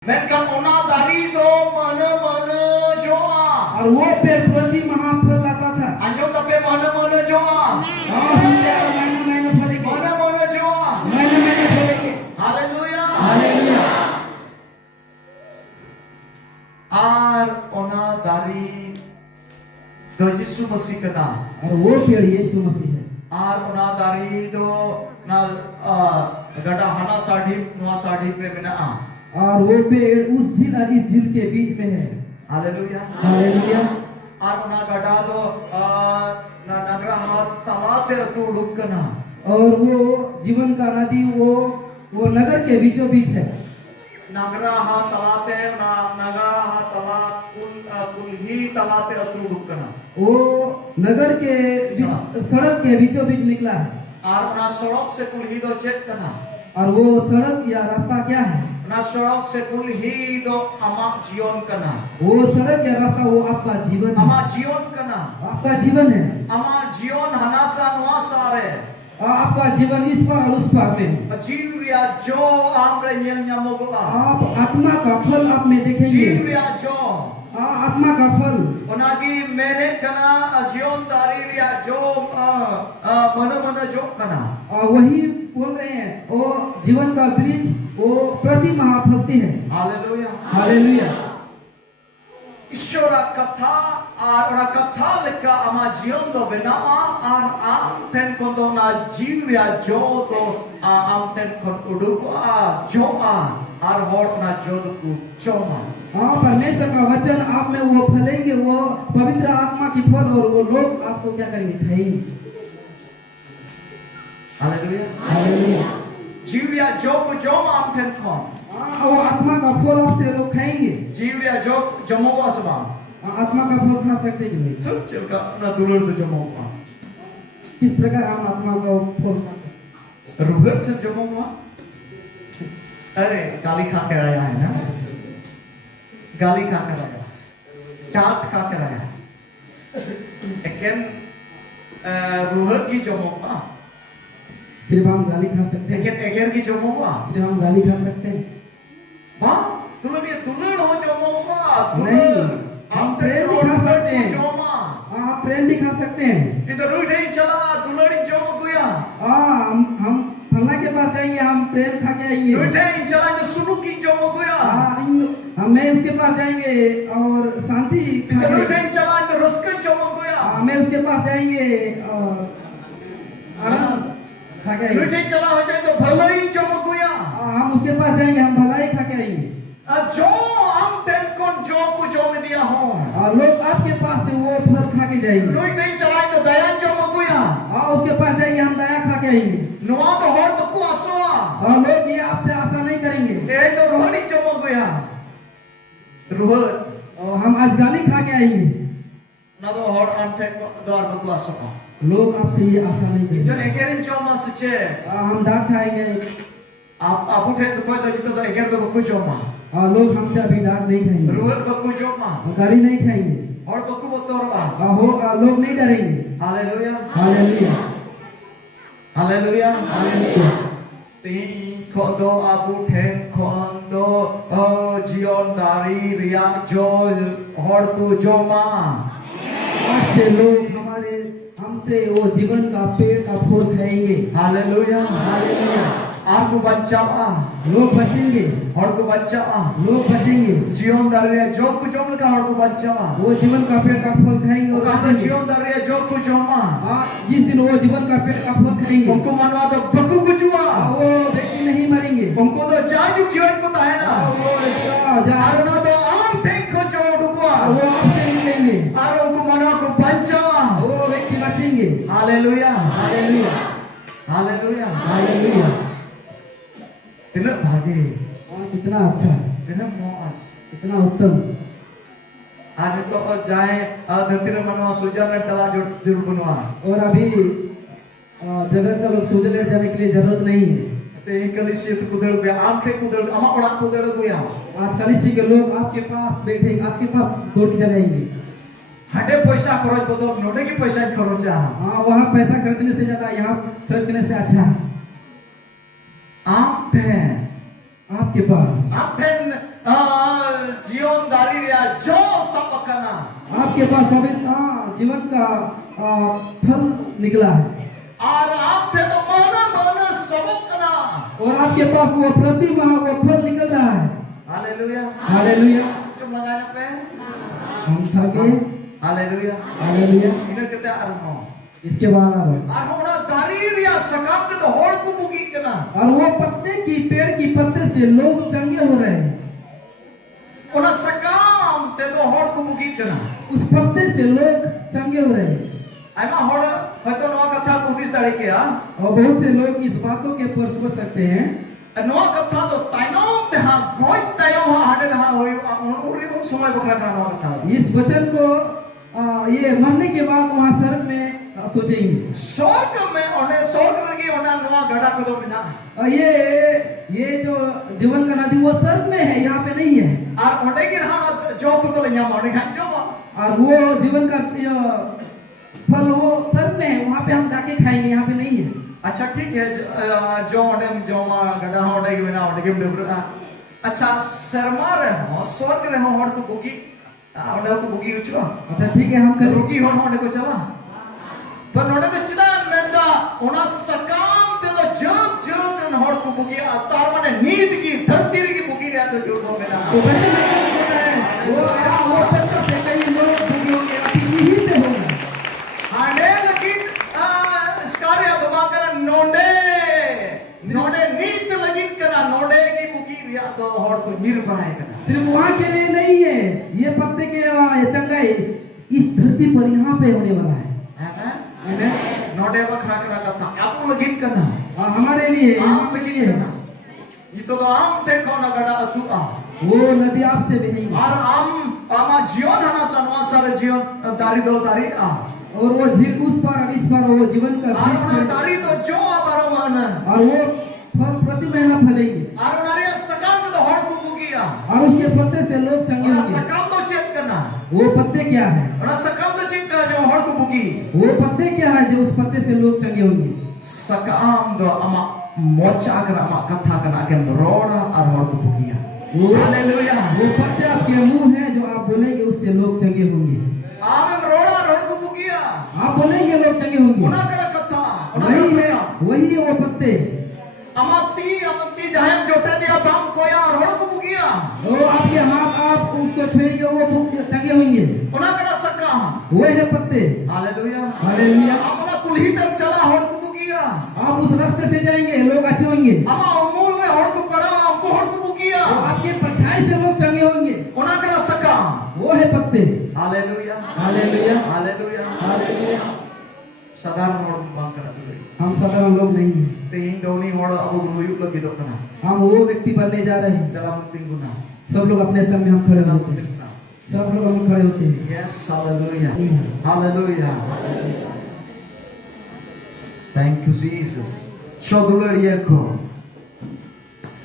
Menkan ona dari do mana-mana joa. और वो पेड़ प्रति महाफल लाता था। Anjung tapi mana-mana joa. हाँ समझे, महीने महीने फलेंगे, Mana-mana joa. महीने महीने फलेंगे। Haleluya. Hallelujah. Ar ona dari do Yesus Masih kena. और वो पेड़ यीशु मसीह है। Ar ona dari do na gada hana sadi nuwa sadi pe menaa. और वो पेड़ उस झील और इस झील के बीच में है। Haleluya. Hallelujah. Ar ona gada do na nagraha talate tu lukana. और वो जीवन का नदी वो नगर के बीचों बीच है। Nagraha talate na nagaha talat kulhi talate tu lukana. वो नगर के सड़क के बीचों बीच निकला है। Ar ona sorok se kulhi do jet kana. और वो सड़क या रास्ता क्या है? Na sorok se kulhi do amak jion kana. वो सड़क या रास्ता वो आपका जीवन है। Amak jion kana. आपका जीवन है। Amak jion hanasa nuasare. आपका जीवन इस पार और उस पार में है। Jiwya jo amre nyel nyamogoa. आप आत्मा का फल आप में देखेंगे। Jiwya jo. आत्मा का फल Onagi mene kana jion dari ria jo mana-mana jo kana. वही बोल रहे हैं। वो जीवन का वृक्ष वो प्रति महाफलती है। Haleluya. Hallelujah. Ishora kata ara kata leka ama jion do benama am ten kondo na jiwya jo to am ten kon udua jo ar hot na jo ku choma. हाँ, परमेश्वर का वचन आप में वो फलेंगे, वो पवित्र आत्मा की फल, और वो लोग आपको क्या करेंगे? खाएंगे। Haleluya. Hallelujah. Jiwya jo ku joma am ten kon. वो आत्मा का फल आपसे लोग खाएंगे। Jiwya jo jomogo asbang. आत्मा का फल खा सकते हैं कि नहीं? Kecil ka na dulur do jomogo. किस प्रकार हम आत्मा का फल खा सकते हैं? Ruhat se jomogo. अरे गाली खा के आया है ना, गाली खा कर आया, डांट खा कर आया। लेकिन रूहत की जमोगा, सिर्फ हम गाली खा सकते हैं। लेकिन एकर की जमोगा, सिर्फ हम गाली खा सकते हैं। हाँ, तुलड़ ये तुलड़ हो जमोगा, नहीं, हम प्रेम भी खा सकते हैं। जोमा, हाँ, प्रेम भी खा सकते हैं। इधर रूठ ही चला, तुलड़ ही जमोगुया। हम फल्ला के पास जाएंगे, हम प्रेम खा के आएंगे। रूठ ही चला तो सुनु की जमोगुया। हमें उसके पास जाएंगे और शांति खा के। रूठ ही चला तो रस्क जमोगुया। हमें उसके पास जाएंगे और आनंद खा के आएंगे। रूठ ही चला हो जाए तो भलाई जमोगुया। हम उसके पास जाएंगे, हम भलाई खा के आएंगे। जो हम टेन कौन जो को जो में दिया हो, और लोग आपके पास से वो फल खा के जाएंगे। रूठ ही चला तो दया जमोगुया। उसके पास जाएंगे, हम दया खा के आएंगे। नुआ तो हर बकु आसवा। और लोग ये आपसे आशा नहीं करेंगे। ये तो रोहनी जमोगुया। रूहत और हम आज गाली खा के आएंगे। ना तो हर अंते द्वार बकु आसवा। लोग आपसे ये आशा नहीं जो करेंगे। एकेरिन जोमा सचे, हम डांट खाएंगे आप उठे तो कोई तो जितो तो एकेर तो बकु जोमा। और लोग हमसे अभी डांट नहीं खाएंगे। रूहत बकु जोमा। गाली नहीं खाएंगे। हर बकु बतोरवा। लोग नहीं डरेंगे। Hallelujah. Hallelujah. Hallelujah. Hallelujah. Ting kondo abu ten kondo jion dari riak jo horku joma. आज से लोग हमसे वो जीवन का पेड़ का फूल खाएंगे। Haleluya. हालेलुया। Aku baca लोग बचेंगे। horku baca लोग बचेंगे। jion dari riak jo ku joma ka horku baca. वो जीवन का पेड़ का फल खाएंगे और Kata बचेंगे। jion dari riak jo ku joma. जिस दिन वो जीवन का पेड़ का फल खाएंगे, Unku manwa to baku ku jua. वो व्यक्ति नहीं मरेंगे। Unku to jaju jion ku tahena. Aruna to am ten ko jo dukwa. वो आपसे निकलेंगे। Arunku manwa ku baca. वो व्यक्ति बचेंगे। Haleluya. Hallelujah. Haleluya. Hallelujah. Tidak bagi, कितना अच्छा, tidak moas. कितना उत्तम। Ada to jahe, धरती में मनवा सुजा में चला जरूर बनवा. और अभी जगत का लोग स्विट्जरलैंड जाने के लिए जरूरत नहीं है। तो ये कलिसिया तो कुदर गया, आंखें कुदर, अमा पड़ा कुदर गया. आजकल इसी के लोग आपके पास बैठेंगे, आपके पास दौड़ के चलेंगे। हटे पैसा खर्च बदल, नोटे की पैसा खर्च आ. वहाँ पैसा खर्चने से ज्यादा यहाँ खर्चने से अच्छा है। आप हैं, आपके पास आप हैं आपके पास पवित्र जीवन का फल निकला है और आप थे तो माना माना सबक ना। और आपके पास वो प्रतिमा वो फल निकल रहा है। Hallelujah hallelujah. तुम लगाने पे हम थके। Hallelujah hallelujah. इन्हें कहते हैं अरमो। इसके बाद अरमोना दारीर या सकाम तो होड़ को बुगी करना। और वो पत्ते की पेड़ की पत्ते से लोग चंगे हो रहे हैं। उन्हें सकाम ते तो होड़ को बुगी करना। उस पत्ते से लोग चंगे हो रहे हैं। ऐमा होड़ है तो नवा कथा कुदिस दाड़े के और बहुत से लोग इस बातों के ऊपर सोच सकते हैं। नवा कथा तो ताइनोम ते हाँ कोई ताइनोम हाँ हाडे हाँ होई उन समय बकरा का नवा कथा। इस वचन को ये मरने के बाद वहाँ स्वर्ग में सोचेंगे। स्वर्ग में उन्हें स्वर्ग रगी उन्हें नवा गड़ा को तो बिना। ये जो जीवन का नदी वो स्वर्ग में है, यहाँ पे नहीं है। और उन्हें की हम जो को तो लेंगे उन्हें खान जो और वो जीवन का फल वो स्वर्ग में है, वहाँ पे हम जाके खाएंगे, यहाँ पे नहीं है। अच्छा ठीक है जो उन्हें जो गड़ा हाँ उन्हें की बिना उन्हें की बिना। अच्छा शर्मा रहे हो स्वर्ग रहे हो हर को बुगी उन्हें को बुगी उचलो। अच्छा ठीक है हम कल बुगी हो उन्हें को चला तो नोटे तो चिता मेंदा उन्हें सकाम ते तो जोत जोत न हर को बुगी तार मने नींद की धरती की बुगी रहा तो जोत हो बिना। तो वैसे नहीं होता है वो पत्ता से कई लोग बुगी होंगे अभी यही से होगा। आने लेकिन स्कार्य दबा कर नोडे नोडे नींद लगी करना नोडे की बुगी रिया तो हर को नीर बनाए करना। सिर्फ वहाँ के लिए नहीं है, ये पत्ते के चंगाई इस धरती पर यहाँ पे होने वाला है। नोडे बखरा करा करता आप लगी करना हमारे लिए आम लगी करना। ये तो आम देखो ना गड़ा अतु आ वो नदी आपसे बहेगी और आम आमा जीवन है ना सनवा सारे जीवन तारी दो तारी आ और वो झील उस पार इस पार वो जीवन का और उन्हें तारी तो जो आ बारो माना और वो फल प्रति महीना फलेगी और उन्हें सकाम तो हर को बुगिया और उसके पत्ते से लोग चंगे उन्हें होंगे। सकाम तो चेक करना वो पत्ते क्या है? उन्हें सकाम तो चेक करना जो हर को बुगी वो पत्ते क्या है जो उस पत्ते से लोग चंगे होंगे? सकाम दो अमा मोचा कर अमा कथा करना के रोड़ा और हर को बुगिया। हालेलुया वो पत्ते आपके मुंह है जो आप बोलेंगे उससे लोग चंगे होंगे। आमें रोड़ा और हर को बुगिया आप बोलेंगे लोग चंगे होंगे। उन्हें कर कथा वही है वो पत्ते अमती जायम जोटा दिया बाम कोया और हर को बुगिया वो आपके हाथ आप उसको छुएंगे वो चंगे होंगे। उन्हें कर सका वो है पत्ते। Hallelujah hallelujah. अपना कुल्ही तरफ चला हर को बुगिया आप उस रास्ते से जाएंगे लोग अच्छे होंगे। अमा अमूल में हर को पड़ा हमको हर को बुगिया आपके परछाई से लोग चंगे होंगे। उन्हें कर सका वो है पत्ते। Hallelujah hallelujah. Hallelujah hallelujah. साधारण और बात करा तू हम साधारण लोग नहीं हैं। तेहिं दोनी और अब रुयुक लगी दो कना हम वो व्यक्ति बनने जा रहे हैं। dalam tingguna सब लोग अपने स्थान में हम खड़े dalam होते हैं। tingguna सब लोग हम खड़े होते हैं। yes hallelujah hallelujah thank you Jesus shodular yeko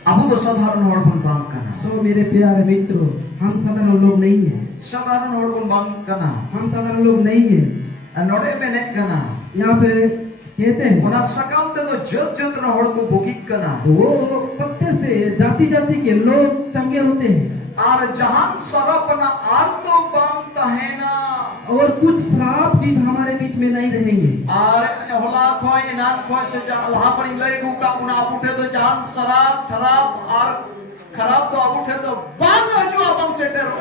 abu to sadharan और बन बाम कना सो मेरे प्यारे मित्रों हम साधारण लोग नहीं हैं। साधारण और बन बाम कना हम साधारण लोग नहीं हैं। नोडे में ने कना यहाँ पे कहते हैं उना सकाम ते तो जत जत न और को बुकिक कना वो पत्ते से जाति जाति के लोग चंगे होते हैं। और जहान सरपना आर्तो बाम तहेना और कुछ श्राप चीज हमारे बीच में नहीं रहेंगे। और होला कोई इनान कोई से अल्लाह पर इल्ले को का पुना उठे तो जहान शराब खराब और खराब तो अब उठे तो बांग जो अब से टेरो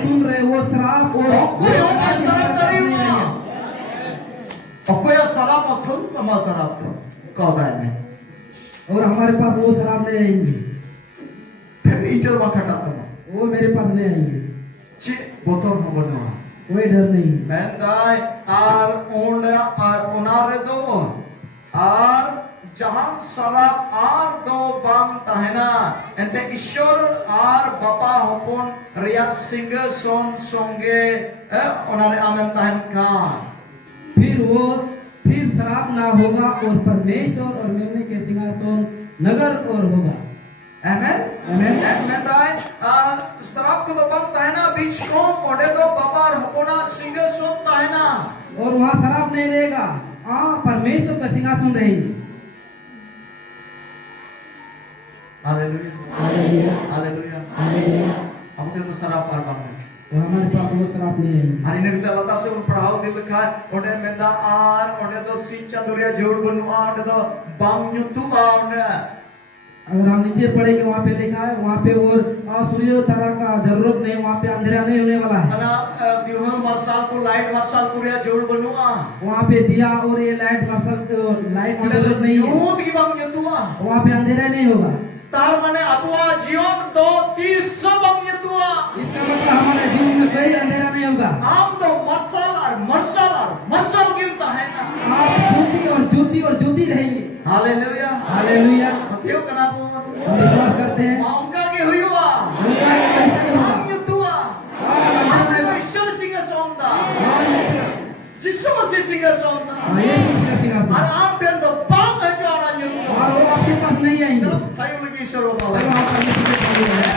सुन रहे वो श्राप और कोई होगा शराब तड़ी हुआ और कोई शराब मथुन कमा शराब तो कहता है मैं और हमारे पास वो शराब नहीं आएंगे। फिर इज्जत में खटाता वो मेरे पास नहीं आएंगे। चे बोतल हो बनवा कोई डर नहीं। मैं दाई और ओंडा और उनारे दो और जहां शराब आर दो बाम तहना एंते ईश्वर आर बापा होपन रिया सिंग सोन सोंगे उनारे आमें तहन खान फिर शराब ना होगा और परमेश्वर और मेमने के सिंहासन नगर और होगा। आमेन आमेन। मैं दाई शराब को तो बाम तहना बीच कोम ओडे दो बापा होपना सिंग सोन तहना और वहाँ शराब नहीं रहेगा। परमेश्वर का सिंहासन रहेंगे। Hallelujah hallelujah. Hallelujah hallelujah. अब तो शराब पार बाम और हमारे पास वो शराब नहीं है। hari ini kita latar se un perahu di lekat onde menda ar onde do sinca duria jor benua onde do bang nyutu onde अगर हम नीचे पढ़ेंगे वहाँ पे लिखा है वहाँ पे और सूर्य तारा का जरूरत नहीं, वहाँ पे अंधेरा नहीं होने वाला है। ana diuhur marsal ku light marsal kuria jor benua वहाँ पे दिया और ये लाइट की onde do जरूरत नहीं है, nyut ki bang nyutu वहाँ पे अंधेरा नहीं होगा। tar mane apua jion do 30 bang nyutu इसका मतलब हमारे जीवन में कोई अंधेरा नहीं होगा। am do marsal गिरता है ना आप ज्योति और ज्योति रहेंगे। Hallelujah hallelujah. मथियो कनापो हम विश्वास करते हैं माउंका के हुआ उनका ऐसा ही होगा। bang nyutu am do ishwar singa sonda jisu masih singa sonda यीशु मसीह का सिंहासन ar am ben do bang aja ana nyutu और वो आपके पास नहीं आएंगे। kayu lagi soro चलो bawa आप परमेश्वर के पास जाएं।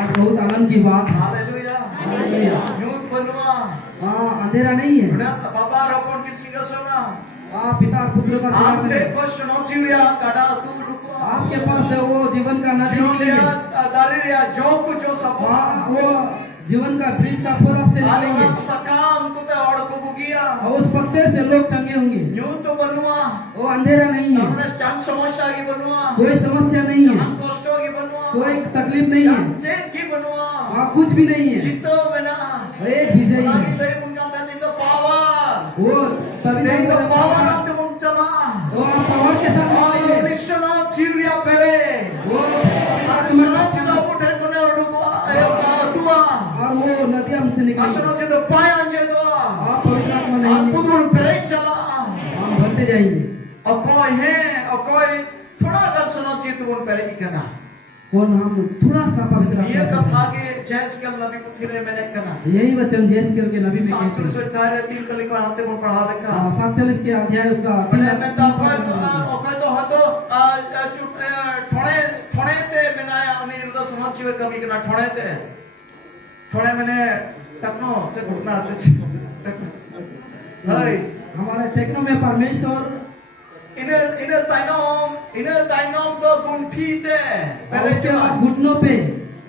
आज बहुत आनंद की बात है। हालेलुया। अंधेरा नहीं है। पिता और पुत्र का सिंहासन है। आपके पास है वो जीवन का नदी निकलेंगे। वो जीवन का वृक्ष का फल आपसे निकलेंगे और उस पत्ते से लोग चंगे होंगे। वो अंधेरा नहीं है, कोई समस्या नहीं है, कोई तकलीफ नहीं है, कुछ भी नहीं है। एक विजयी है। वो तभी से वो आप पावर के साथ निकलेंगे। और वो नदी हमसे निकलेंगे। आप पवित्र आत्मा नहीं हम भरते जाएंगे। और हम थोड़ा सा पवित्र आत्मा से यही वचन यहेजकेल के नबी में कहते हैं। 47 के अध्याय उसका थोड़े मैंने टकनो से घुटना से हमारे टेक्नो में परमेश्वर इन्हें ताइनोम तो गुंठी ते उसके बाद घुटनों पे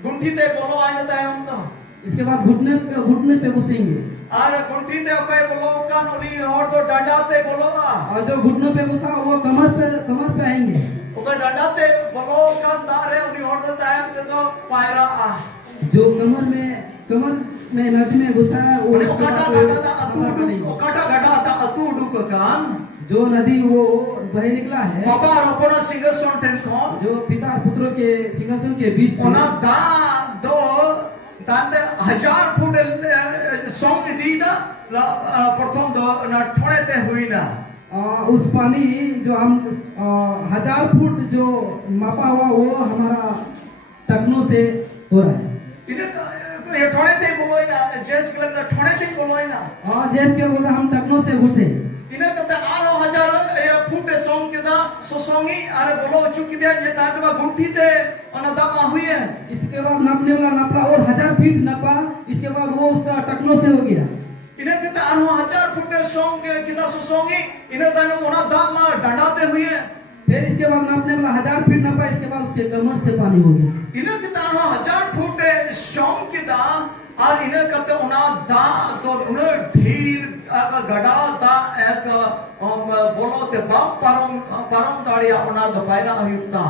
बोलो आने ताइनोम तो इसके बाद घुटने पे घुसेंगे। आरे गुंठी ते ओके बोलो कान उनी और तो डंडा ते बोलो और जो घुटनों पे घुसा वो कमर पे आएंगे। ओके डंडा ते बोलो कान दारे उनी और तो ताइम ते तो पायरा जो कमर में नदी में घुसा है वो ओकाटा गटा अतु डुक कान जो नदी वो बह निकला है। बाबा रोपना सिंहासन टेंकोन जो पिता पुत्र के सिंहासन के बीच से ओना दो दांते 1000 फुट सॉन्ग दीदा प्रथम दो ना ठोड़े ते हुई ना उस पानी जो हम 1000 फुट जो मापा हुआ वो हमारा टकनों से हो रहा है। ये ठोड़े ते बोलोई ना जेस के लिए ठोड़े ते बोलोई ना जेस के बोला हम टकनों से घुसे। इन्हें कहते 1000 फुट सॉन्ग के दा सोसोंगी अरे बोलो चुकी दे ये ताकवा गुंठी ते और दमा हुई है। इसके बाद नापने वाला नापा और 1000 फीट नापा। इसके बाद वो उसका टकनों से हो गया। इन्हें कहते 1000 फुट सॉन्ग के दा सोसोंगी इन्हें दानो मोना दमा डंडाते हुई है। फिर इसके बाद नापने वाला 1000 फीट नापा। इसके बाद उसके कमर से पानी हो गया। इन्हें कहते 1000 फुट सॉन्ग के दा और इन्हें कहते उना दा तो उन्हें ढीर गड़ा दा एक बोलो ते बम परम दाड़िया उना दपायरा अयुक्ता।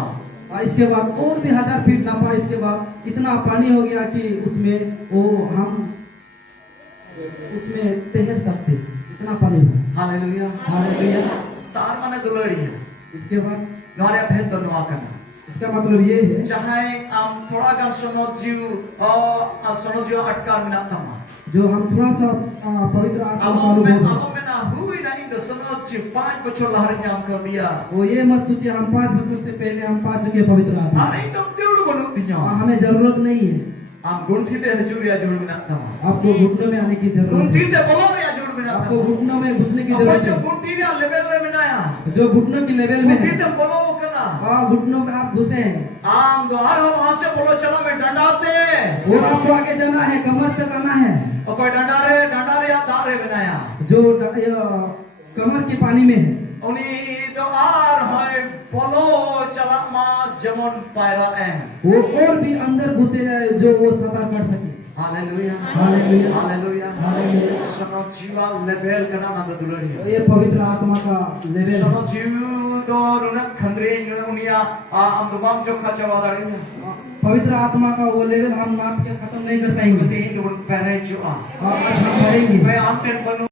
इसके बाद और भी 1000 फीट नापा। इसके बाद इतना पानी हो गया कि उसमें हम उसमें तैर सकते, इतना पानी हुआ। Hallelujah hallelujah. तार माने दुलड़ी है। इसके बाद नौरे भेद तो नुआ करना। इसका मतलब ये है चाहे हम थोड़ा गान सोनोजियो अटका मिना तमा जो हम थोड़ा सा पवित्र आत्मा में ना हुई ना इन सोनोजियो 5 बच्चों लहर हम कर दिया। वो ये मत सोचिए हम 5 बच्चों से पहले हम पा चुके पवित्र आत्मा। अरे तुम जरूर बोलो दिया हमें जरूरत नहीं है। हम गुंठी ते हजूरिया जुड़ मिना तमा आपको घुटनों में आने की जरूरत है। गुंठी ते बोलो या जुड़ मिना आपको घुटनों में घुसने की जरूरत है। जो गुंठी रे लेवल में मिनाया जो घुटनों की लेवल में गुंठी ते बोलो करना घुटनों में आप घुसे हैं। आम द्वार हो वहां से बोलो चलो मैं डंडाते वो आपको आगे जाना है, कमर तक आना है। और कोई डंडा रे या दारे बनाया जो कमर के पानी में है Uni itu hai polo chalak ma jamon paira वो और भी अंदर घुसे जाए जो वो साँतार पढ़ सके। Haleluya. Haleluya. Haleluya. Haleluya. Sano jiwa level kana nanda dulari. ये पवित्र आत्मा का level Sano jiwa do runak khandre unia am dumam jo khacha wadari. पवित्र आत्मा का वो लेवल हम नाप के खत्म नहीं कर पाएंगे। Berarti itu pun paira jo. आज हम पढ़ेंगे। Pe am ten